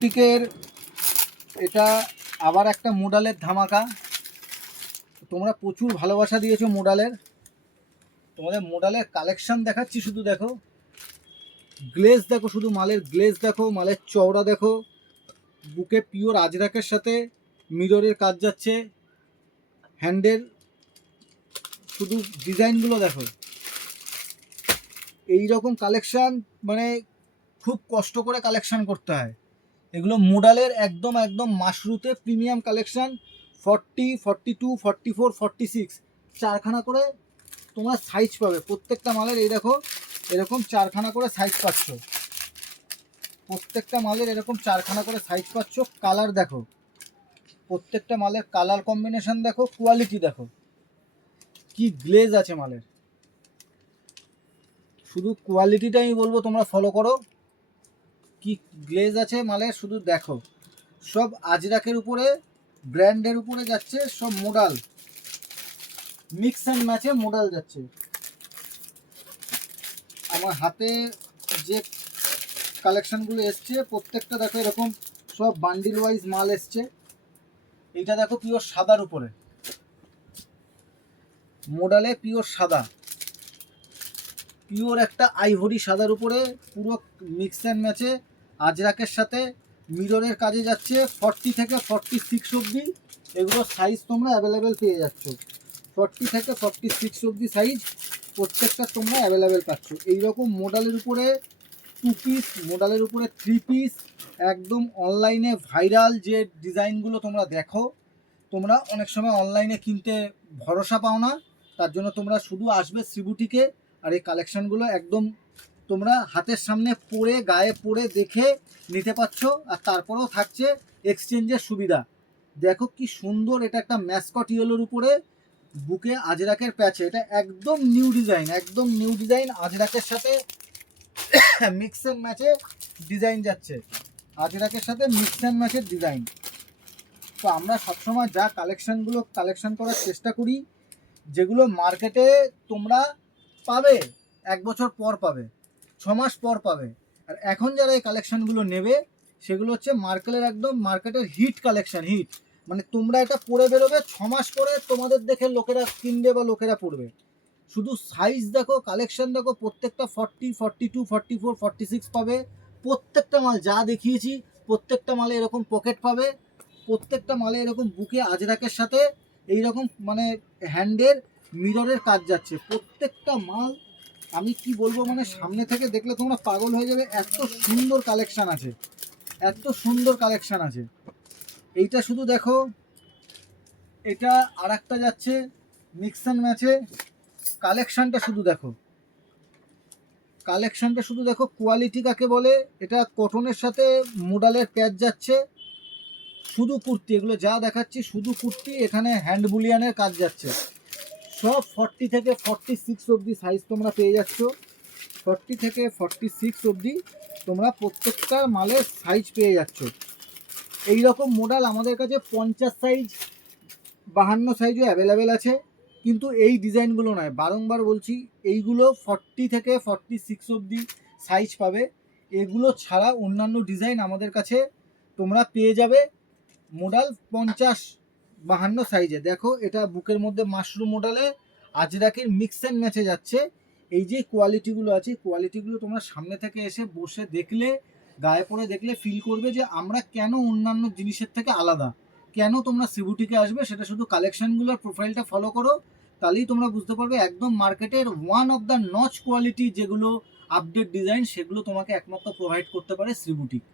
টিকের এটা আবার একটা মোডালের ধামাকা। তোমরা প্রচুর ভালোবাসা দিয়েছো মোডালের, তোমাদের মোডালের কালেকশন দেখাচ্ছি। শুধু দেখো গ্লেজ দেখো, শুধু মালের গ্লেজ দেখো, মালের চওড়া দেখো, বুকে পিওর আজরাকের সাথে মিররের কাজ যাচ্ছে, হ্যান্ডের শুধু ডিজাইনগুলো দেখো। এই রকম কালেকশান মানে খুব কষ্ট করে কালেকশান করতে হয়। এগুলো মোডালের একদম একদম মাশরুতে প্রিমিয়াম কালেকশান। 40, 42, 44, 46 চারখানা করে তোমরা সাইজ পাবে প্রত্যেকটা মালের। এই দেখো এরকম চারখানা করে সাইজ পাচ্ছ, প্রত্যেকটা মালের এরকম চারখানা করে সাইজ পাচ্ছ। কালার দেখো, প্রত্যেকটা মালের কালার কম্বিনেশন দেখো, কোয়ালিটি দেখো, কি গ্লেজ আছে মালের। শুধু কোয়ালিটিটা আমি বলবো তোমরা ফলো করো, কি গ্লেজ আছে মালের শুধু দেখো। সব আজরাকের উপরে, ব্র্যান্ডের উপরে যাচ্ছে, সব মোডাল মিক্স অ্যান্ড ম্যাচে মোডাল যাচ্ছে। আমার হাতে যে কালেকশানগুলো এসছে প্রত্যেকটা দেখো এরকম সব বান্ডিল ওয়াইজ মাল এসছে। এইটা দেখো পিওর সাদার উপরে, মোডালে পিওর সাদা, পিওর একটা আইভরি সাদার উপরে পুরো মিক্স অ্যান্ড ম্যাচে আজরাকের সাথে মিররের কাজে যাচ্ছে। 40 থেকে 46 অবধি এগুলো সাইজ তোমরা অ্যাভেলেবেল পেয়ে যাচ্ছ। 40 থেকে 46 অবধি সাইজ প্রত্যেকটা তোমরা অ্যাভেলেবেল পাচ্ছ। এইরকম মোডালের উপরে 2 পিস, মোডালের উপরে 3 পিস, একদম অনলাইনে ভাইরাল যে ডিজাইনগুলো তোমরা দেখো। তোমরা অনেক সময় অনলাইনে কিনতে ভরসা পাও না, তার জন্য তোমরা শুধু আসবে শ্রীবুটিকে, আর এই কালেকশানগুলো একদম তোমরা হাতের সামনে পরে গায়ে পরে দেখে নিতে পারছো। আর তারপরেও থাকছে এক্সচেঞ্জের সুবিধা। দেখো কি সুন্দর, এটা একটা ম্যাসকট ইয়েলোর উপরে বুকে আজরাকের প্যাচে, এটা একদম নিউ ডিজাইন, একদম নিউ ডিজাইন আজরাকের সাথে মিক্স অ্যান্ড ম্যাচে ডিজাইন যাচ্ছে, আজরাকের সাথে মিক্স অ্যান্ড ম্যাচের ডিজাইন। তো আমরা সবসময় যা কালেকশানগুলো কালেকশান করার চেষ্টা করি, যেগুলো মার্কেটে তোমরা পাবে 1 বছর পর পাবে, 6 মাস পর পাবে। আর এখন যারা এই কালেকশানগুলো নেবে সেগুলো হচ্ছে মার্কেটের হিট কালেকশান, হিট মানে তোমরা এটা পরে বেরোবে 6 মাস পরে তোমাদের দেখে লোকেরা কিনবে বা লোকেরা পড়বে। শুধু সাইজ দেখো, কালেকশান দেখো, প্রত্যেকটা 40, 42, 44, 46 পাবে। প্রত্যেকটা মাল যা দেখিয়েছি প্রত্যেকটা মালে এরকম পকেট পাবে, প্রত্যেকটা মালে এরকম বুকে আজরাকের সাথে এইরকম মানে হ্যান্ডের মিররের কাজ যাচ্ছে। প্রত্যেকটা মাল আমি কি বলবো, মানে সামনে থেকে দেখলে তোমরা পাগল হয়ে যাবে, এত সুন্দর কালেকশান আছে, এত সুন্দর কালেকশান আছে। এইটা শুধু দেখো, এটা আর একটা যাচ্ছে মিক্স অ্যান্ড ম্যাচে। কালেকশানটা শুধু দেখো, কালেকশানটা শুধু দেখো, কোয়ালিটি কাকে বলে। এটা কটনের সাথে মোডালের প্যাচ যাচ্ছে, শুধু কুর্তি, এগুলো যা দেখাচ্ছি শুধু কুর্তি, এখানে হ্যান্ড বুলিয়ানের কাজ যাচ্ছে। সব 40 থেকে 46 অবধি সাইজ তোমরা পেয়ে যাচ্ছ। 40 থেকে 46 অবধি তোমরা প্রত্যেকটা মালের সাইজ পেয়ে যাচ্ছ। এই রকম মোডাল আমাদের কাছে 50 সাইজ 52 সাইজও অ্যাভেলেবেল আছে, কিন্তু এই ডিজাইনগুলো নয়। বারংবার বলছি, এইগুলো 40 থেকে 46 অবধি সাইজ পাবে। এগুলো ছাড়া অন্যান্য ডিজাইন আমাদের কাছে তোমরা পেয়ে যাবে মোডাল 50, 52 সাইজে। দেখো এটা বুকের মধ্যে মাশরুম মোডালে আজরাকের মিক্স অ্যান্ড ম্যাচে যাচ্ছে। এই যে কোয়ালিটিগুলো আছে, কোয়ালিটিগুলো তোমরা সামনে থেকে এসে বসে দেখলে, গায়ে পরে দেখলে ফিল করবে যে আমরা কেন অন্যান্য জিনিসের থেকে আলাদা। কেন তোমরা শ্রীবুটিকে আসবে, সেটা শুধু কালেকশানগুলোর প্রোফাইলটা ফলো করো, তাহলেই তোমরা বুঝতে পারবে। একদম মার্কেটের one of the notch quality যেগুলো আপডেট ডিজাইন, সেগুলো তোমাকে একমাত্র প্রোভাইড করতে পারে শ্রীবুটিক।